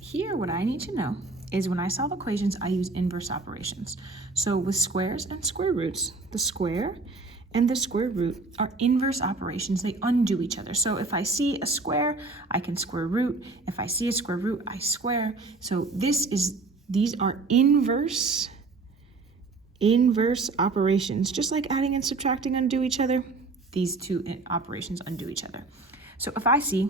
here what I need to know is when I solve equations, I use inverse operations. So with squares and square roots, the square and the square root are inverse operations. They undo each other. So if I see a square, I can square root. If I see a square root, I square. So these are inverse operations. Just like adding and subtracting undo each other, these two operations undo each other. So if I see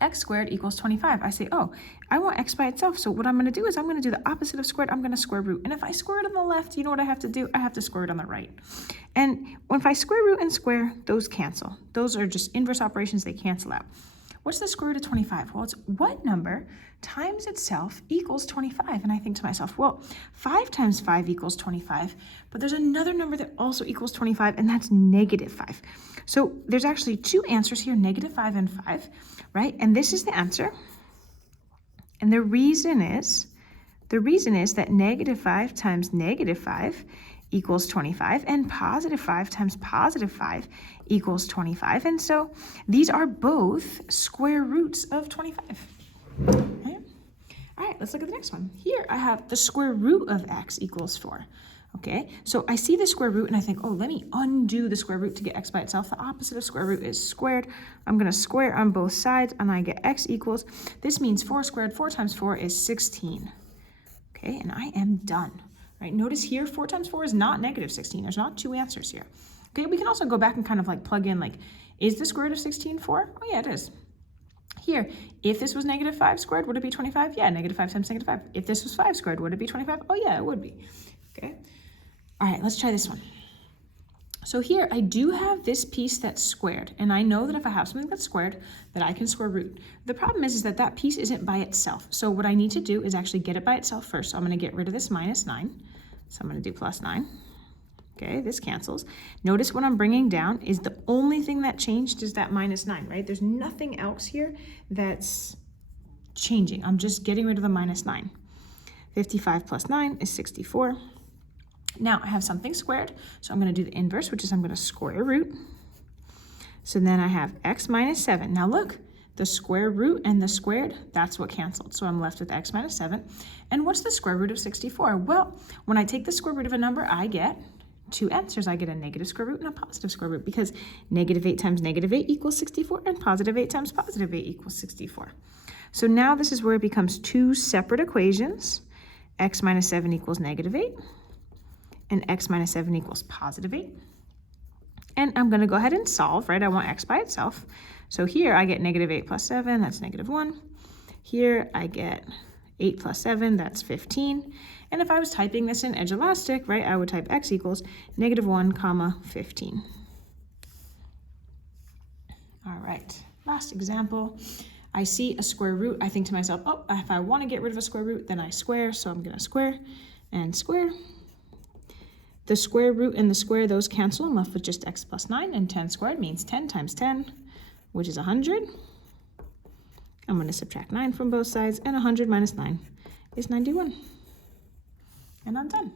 x squared equals 25, I say, oh, I want x by itself. So what I'm going to do is I'm going to do the opposite of squared. I'm going to square root. And if I square it on the left, you know what I have to do? I have to square it on the right. And if I square root and square, those cancel. Those are just inverse operations. They cancel out. What's the square root of 25? Well, it's what number times itself equals 25? And I think to myself, well, 5 times 5 equals 25, but there's another number that also equals 25, and that's negative 5. So there's actually two answers here, negative 5 and 5, right? And this is the answer. And the reason is that negative 5 times negative 5 equals 25, and positive 5 times positive 5 equals 25. And so these are both square roots of 25. Okay. All right, let's look at the next one. Here I have the square root of x equals 4. Okay, so I see the square root and I think, oh, let me undo the square root to get x by itself. The opposite of square root is squared. I'm going to square on both sides and I get x equals. This means 4 squared. 4 times 4 is 16. Okay, and I am done. Right, notice here 4 times 4 is not negative 16. There's not two answers here. Okay, we can also go back and kind of like plug in, like, is the square root of 16 4? Oh yeah, it is. Here, if this was negative 5 squared, would it be 25? Yeah, negative 5 times negative 5. If this was 5 squared, would it be 25? Oh yeah, it would be. Okay. All right, let's try this one. So here I do have this piece that's squared, and I know that if I have something that's squared, that I can square root. The problem is that that piece isn't by itself. So what I need to do is actually get it by itself first. So I'm going to get rid of this minus 9. So I'm going to do plus 9. Okay, this cancels. Notice what I'm bringing down is the only thing that changed is that minus 9, right? There's nothing else here that's changing. I'm just getting rid of the minus 9. 55 plus 9 is 64. Now I have something squared, so I'm going to do the inverse, which is I'm going to square root. So then I have x minus 7. Now look, the square root and the squared, that's what canceled. So I'm left with x minus 7. And what's the square root of 64? Well, when I take the square root of a number, I get two answers. I get a negative square root and a positive square root, because negative 8 times negative 8 equals 64, and positive 8 times positive 8 equals 64. So now this is where it becomes two separate equations. X minus 7 equals negative 8. And x minus 7 equals positive 8. And I'm going to go ahead and solve, right? I want x by itself. So here I get negative 8 plus 7, that's negative 1. Here I get 8 plus 7, that's 15. And if I was typing this in Edulastic, right, I would type x equals negative 1 comma 15. All right, last example. I see a square root. I think to myself, oh, if I want to get rid of a square root, then I square. So I'm going to square and square. The square root and the square, those cancel. I'm left with just x plus 9, and 10 squared means 10 times 10, which is 100. I'm going to subtract 9 from both sides, and 100 minus 9 is 91. And I'm done.